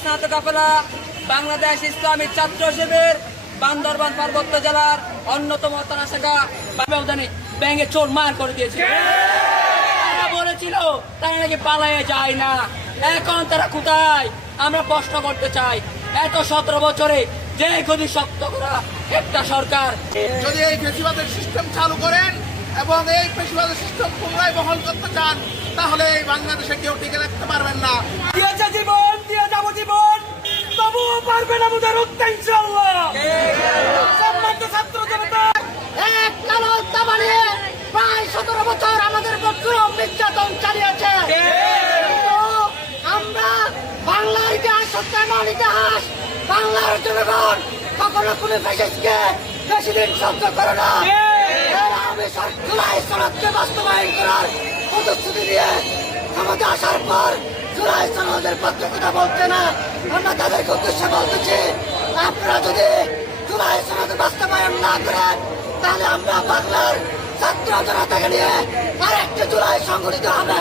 স্নাতক কাফেলা বাংলাদেশ ইসলামী ছাত্র শিবির বান্দরবান পার্বত্য জেলার অন্যতম থানা শাখা ব্যবধানে ব্যাঙে চোর মার করে দিয়েছে। তারা বলেছিল তারা নাকি পালায়ে যায় না, এখন তারা কোথায় আমরা প্রশ্ন করতে চাই। এত 17 বছরে যে গদি শক্ত করা একটা সরকার যদি এই ফেসিবাদের সিস্টেম চালু করেন এবং এই ফেসিবাদের সিস্টেম পুনরায় বহাল করতে চান, তাহলে এই বাংলাদেশে কেউ টিকে রাখতে পারবেন না। দিয়েছে জীবন, দিয়ে যাবো জীবন, তবুও পারবে না আমাদের উঠতে ইনশাআল্লাহ। সম্মানিত ছাত্র জনতা, এক কালো দাবা নিয়ে প্রায় 17 বছর আমাদের উপর জুলুম নির্যাতন চালিয়েছে। কিন্তু আমরা বাংলার ইতিহাস, সত্যমান ইতিহাস, বাংলার জনগণ কখনো কোনো ফ্যাসিস্টকে বেশি দিন সহ্য করে না। আমি জুলাই সনদকে বাস্তবায়ন করার প্রতিশ্রুতি দিয়ে ক্ষমতা আসার পর জুলাই সনদের পক্ষে কথা বলছে না। আমরা তাদেরকে উদ্দেশ্যে বলতেছি, আপনারা যদি জুলাই সনদ বাস্তবায়ন না করেন তাহলে আমরা বাংলার ছাত্র জনতাকে নিয়ে আরেকটা জুলাই সংগঠিত হবে।